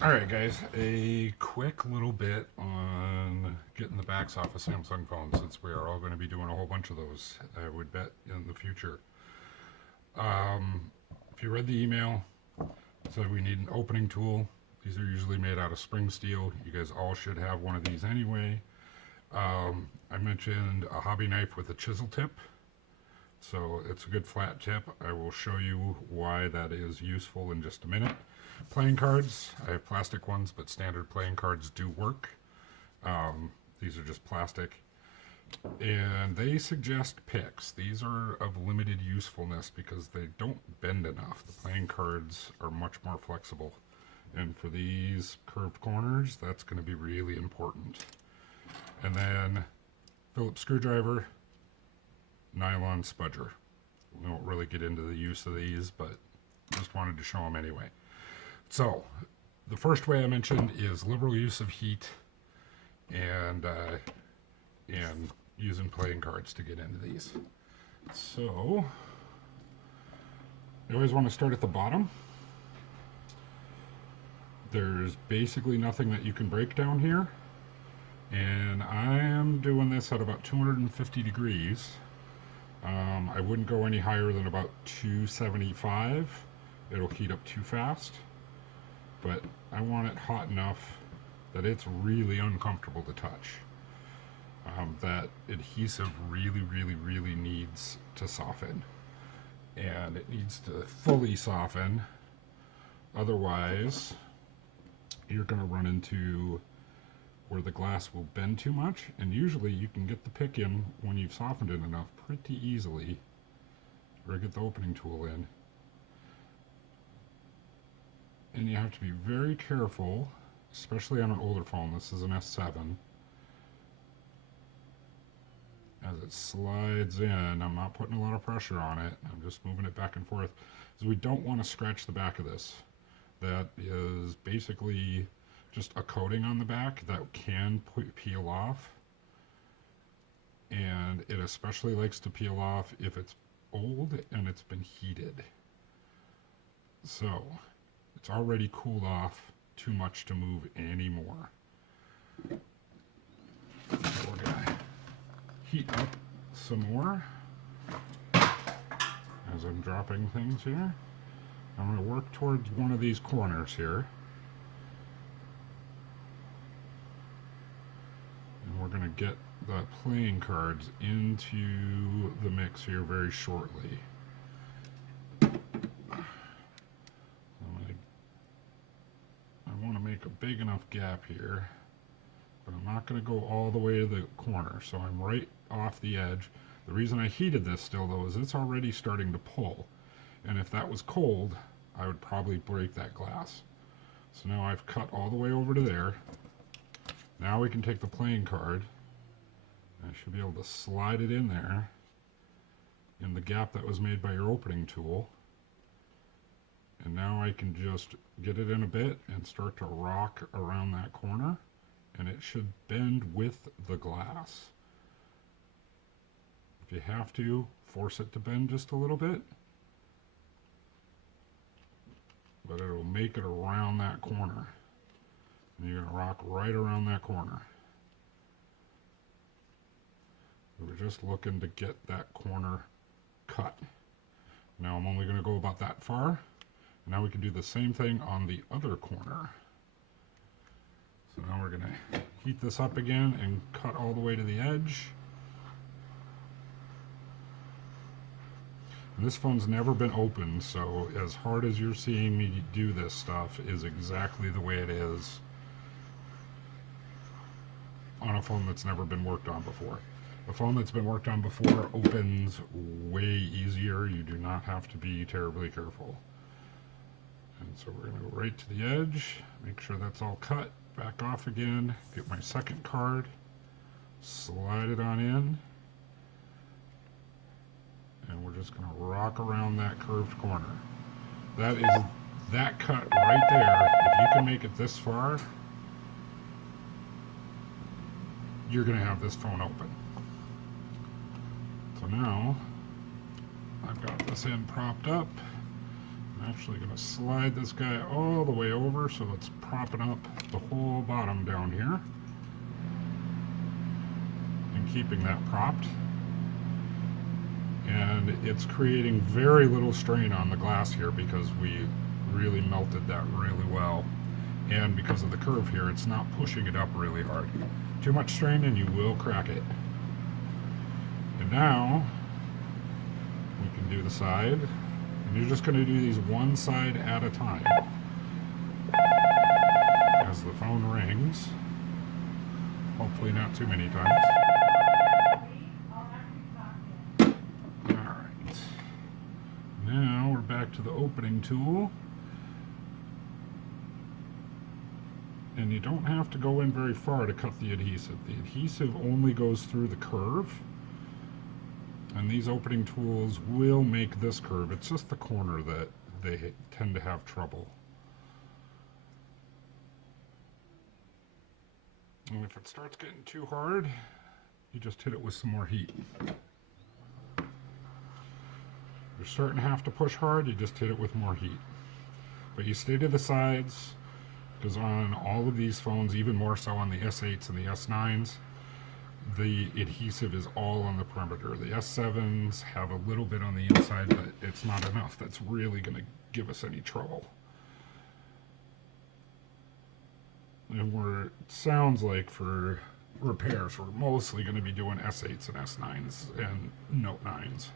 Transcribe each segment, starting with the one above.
Alright guys, a quick little bit on getting the backs off of Samsung phones, since we are all going to be doing a whole bunch of those, I would bet, in the future. Um, if you read the email, it said we need an opening tool. These are usually made out of spring steel. You guys all should have one of these anyway. I mentioned a hobby knife with a chisel tip. So it's a good flat tip. I will show you why that is useful in just a minute. Playing cards, I have plastic ones, but standard playing cards do work. Um, these are just plastic. And they suggest picks. These are of limited usefulness because they don't bend enough. The playing cards are much more flexible. And for these curved corners, that's going to be really important. And then Phillips screwdriver, nylon spudger. We won't really get into the use of these, but just wanted to show them anyway. So, the first way I mentioned is liberal use of heat and using playing cards to get into these. So, you always want to start at the bottom. There's basically nothing that you can break down here. And I am doing this at about 250 degrees. I wouldn't go any higher than about 275. It'll heat up too fast. But I want it hot enough that it's really uncomfortable to touch. That adhesive really needs to soften. And it needs to fully soften. Otherwise, you're going to run into where the glass will bend too much, and usually you can get the pick in when you've softened it enough pretty easily, or get the opening tool in. And you have to be very careful, especially on an older phone. This is an S7. As it slides in, I'm not putting a lot of pressure on it, I'm just moving it back and forth, because we don't want to scratch the back of this. That is basically just a coating on the back that can peel off, and it especially likes to peel off if it's old and it's been heated. So it's already cooled off too much to move anymore. So we're gonna heat up some more as I'm dropping things here. I'm going to work towards one of these corners here. And we're going to get the playing cards into the mix here very shortly. I want to make a big enough gap here, but I'm not going to go all the way to the corner, so I'm right off the edge. The reason I heated this still, though, is it's already starting to pull. And if that was cold, I would probably break that glass. So now I've cut all the way over to there. Now we can take the playing card. I should be able to slide it in there in the gap that was made by your opening tool. And now I can just get it in a bit and start to rock around that corner, and it should bend with the glass. If you have to, force it to bend just a little bit, but it'll make it around that corner. And you're going to rock right around that corner. We're just looking to get that corner cut. Now I'm only going to go about that far. Now we can do the same thing on the other corner. So now we're going to heat this up again and cut all the way to the edge. And this phone's never been opened, so as hard as you're seeing me do this stuff is exactly the way it is on a phone that's never been worked on before. A phone that's been worked on before opens way easier. You do not have to be terribly careful. And so we're going to go right to the edge, make sure that's all cut, back off again, get my second card, slide it on in, and we're just going to rock around that curved corner. That is that cut right there. If you can make it this far, you're going to have this phone open. So now I've got this end propped up. actually going to slide this guy all the way over, so it's propping up the whole bottom down here and keeping that propped. And it's creating very little strain on the glass here because we really melted that really well. And because of the curve here, it's not pushing it up really hard. Too much strain and you will crack it. And now we can do the side. And you're just going to do these one side at a time as the phone rings. Hopefully not too many times. Alright. Now we're back to the opening tool. And you don't have to go in very far to cut the adhesive. The adhesive only goes through the curve. And these opening tools will make this curve. It's just the corner that they tend to have trouble. And if it starts getting too hard, you just hit it with some more heat. You're starting to have to push hard, you just hit it with more heat. But you stay to the sides, because on all of these phones, even more so on the S8s and the S9s, the adhesive is all on the perimeter. The S7s have a little bit on the inside, but it's not enough. That's really going to give us any trouble. And it sounds like for repairs, we're mostly going to be doing S8s and S9s and Note 9s,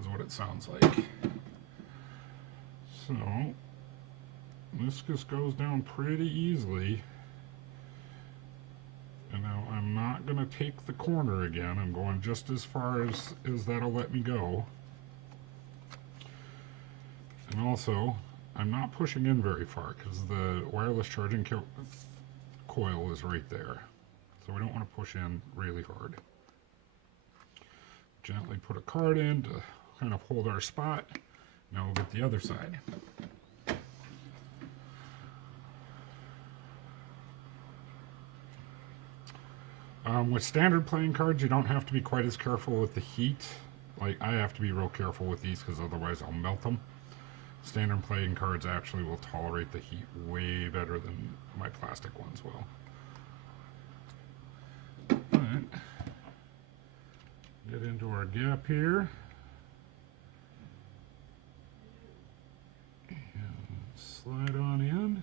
is what it sounds like. So this just goes down pretty easily. And now I'm not going to take the corner again. I'm going just as far as that'll let me go. And also, I'm not pushing in very far because the wireless charging coil is right there. So we don't want to push in really hard. Gently put a card in to kind of hold our spot. Now we'll get the other side. With standard playing cards, you don't have to be quite as careful with the heat. Like, I have to be real careful with these because otherwise I'll melt them. Standard playing cards actually will tolerate the heat way better than my plastic ones will. But, get into our gap here. And slide on in.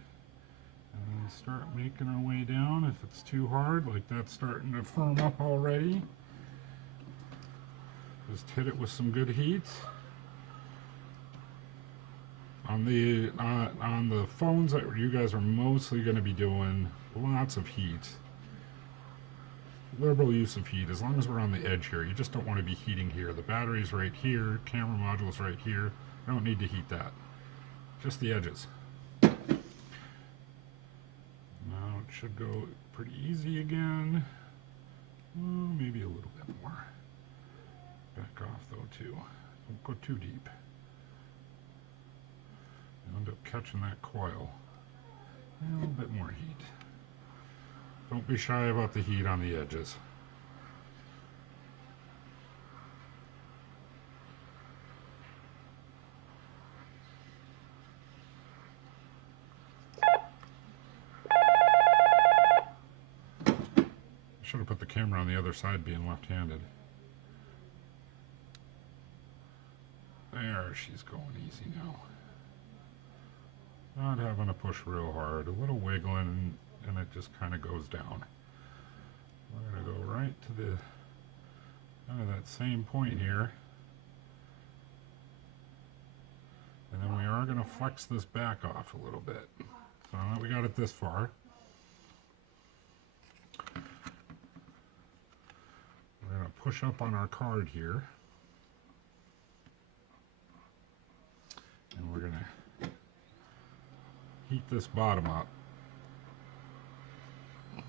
And start making our way down. If it's too hard, like that's starting to firm up already, just hit it with some good heat. On the phones that you guys are mostly going to be doing lots of heat, liberal use of heat. As long as we're on the edge here, you just don't want to be heating here. The battery's right here, camera module's right here. I don't need to heat that, just the edges. Should go pretty easy again. Well, maybe a little bit more. Back off though too. Don't go too deep. You end up catching that coil. A little bit more heat. Don't be shy about the heat on the edges. Should have put the camera on the other side being left-handed. There, she's going easy now. Not having to push real hard. A little wiggling and it just kind of goes down. We're going to go right to the that same point here. And then we are going to flex this back off a little bit. So now that we got it this far, we're going to push up on our card here. And we're going to heat this bottom up. Trying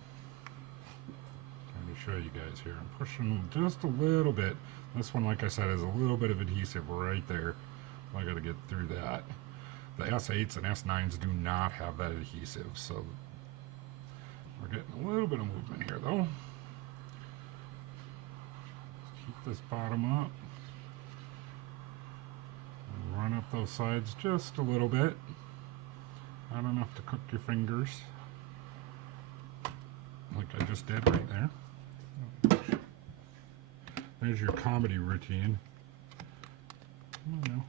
to show you guys here. I'm pushing just a little bit. This one, like I said, has a little bit of adhesive right there. I got to get through that. The S8s and S9s do not have that adhesive, so we're getting a little bit of movement here, though. Let's heat this bottom up. Run up those sides just a little bit. Not enough to cook your fingers. Like I just did right there. There's your comedy routine. I don't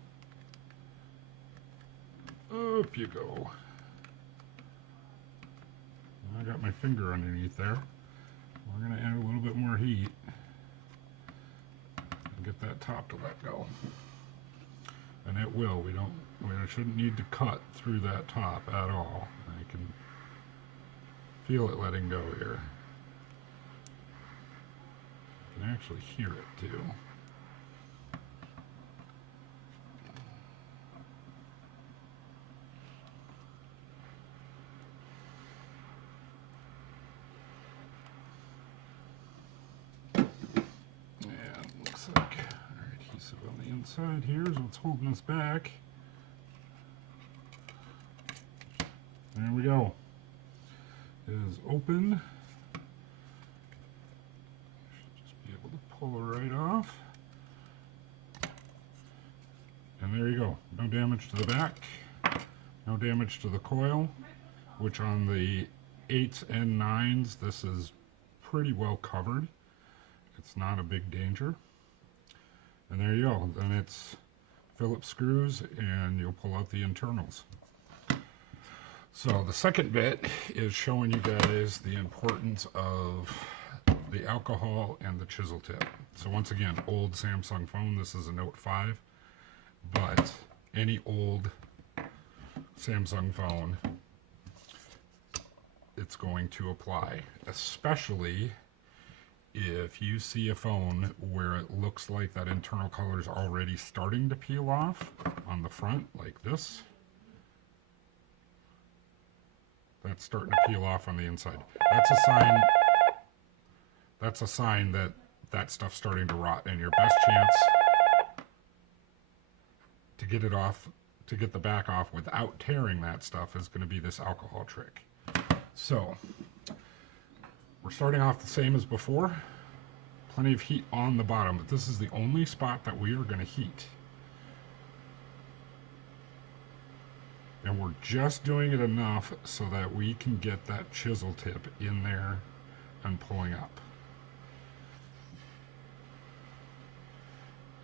know. Up you go. I got my finger underneath there. We're going to add a little bit more heat and get that top to let go. And it will. We shouldn't need to cut through that top at all. I can feel it letting go here. I can actually hear it too. Inside here is what's holding us back. There we go. It is open. Should just be able to pull it right off. And there you go. No damage to the back. No damage to the coil, which on the 8s and 9s, this is pretty well covered. It's not a big danger. And there you go. Then it's Phillips screws and you'll pull out the internals. So the second bit is showing you guys the importance of the alcohol and the chisel tip. So once again, old Samsung phone. This is a Note 5. But any old Samsung phone, it's going to apply. Especially if you see a phone where it looks like that internal color is already starting to peel off on the front, like this, that's starting to peel off on the inside. That's a sign that that stuff's starting to rot, and your best chance to get it off, to get the back off without tearing that stuff, is going to be this alcohol trick. So we're starting off the same as before. Plenty of heat on the bottom, but this is the only spot that we are going to heat. And we're just doing it enough so that we can get that chisel tip in there and pulling up.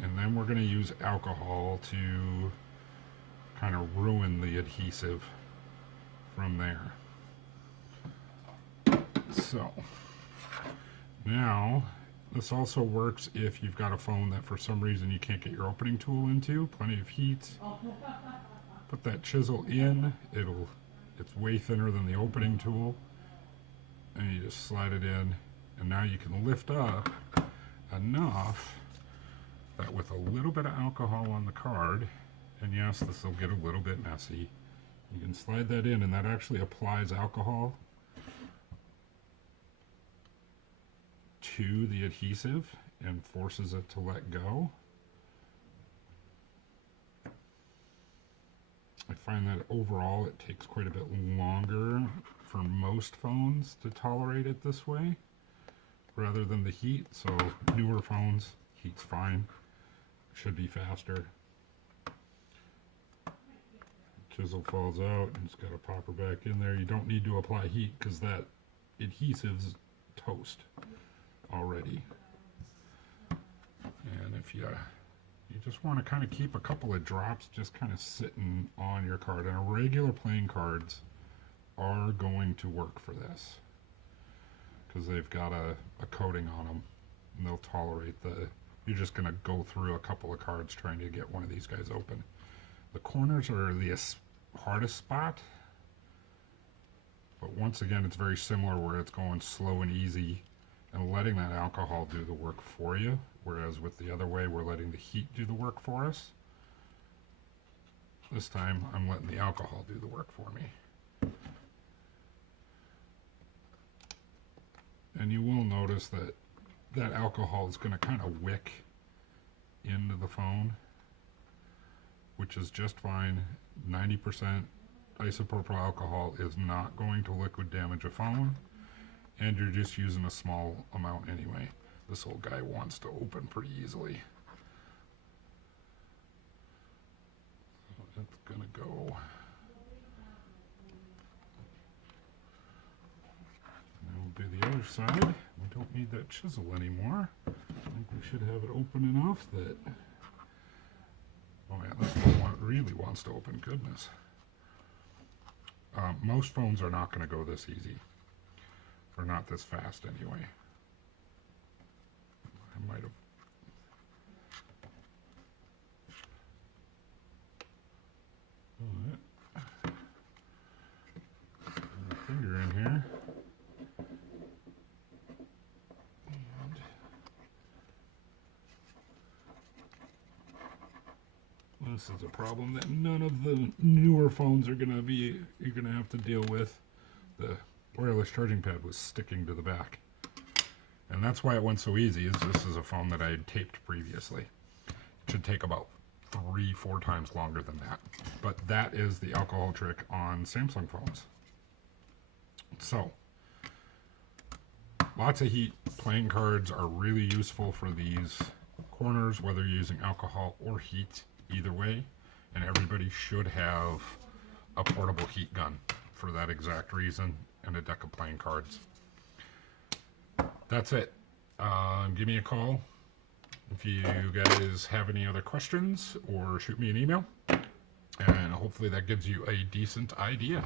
And then we're going to use alcohol to kind of ruin the adhesive from there. So now this also works if you've got a phone that for some reason you can't get your opening tool into. Plenty of heat. Put that chisel in. It's way thinner than the opening tool. And you just slide it in. And now you can lift up enough that with a little bit of alcohol on the card, and yes, this will get a little bit messy, you can slide that in, and that actually applies alcohol to the adhesive and forces it to let go. I find that overall it takes quite a bit longer for most phones to tolerate it this way rather than the heat. So newer phones, heat's fine, should be faster. Chisel falls out and it's got to pop her back in there. You don't need to apply heat because that adhesive's toast already. And if you just want to kind of keep a couple of drops just kind of sitting on your card, and regular playing cards are going to work for this because they've got a coating on them and they'll tolerate you're just going to go through a couple of cards trying to get one of these guys open. The corners are the hardest spot, but once again it's very similar where it's going slow and easy and letting that alcohol do the work for you, whereas with the other way we're letting the heat do the work for us. This time I'm letting the alcohol do the work for me. And you will notice that that alcohol is going to kind of wick into the phone, which is just fine. 90% isopropyl alcohol is not going to liquid damage a phone, and you're just using a small amount anyway. This old guy wants to open pretty easily. side. We don't need that chisel anymore. I think we should have it open enough that... Oh yeah, this one really wants to open, goodness. Most phones are not going to go this easy. Or not this fast anyway. I might have... Finger in here. And this is a problem that none of the newer phones are going to be, you're going to have to deal with. The wireless charging pad was sticking to the back. And that's why it went so easy, is this is a phone that I had taped previously. It should take about 3-4 times longer than that. But that is the alcohol trick on Samsung phones. So, lots of heat. Playing cards are really useful for these corners, whether you're using alcohol or heat, either way. And everybody should have a portable heat gun for that exact reason, and a deck of playing cards. That's it. Give me a call if you guys have any other questions, or shoot me an email, and hopefully that gives you a decent idea.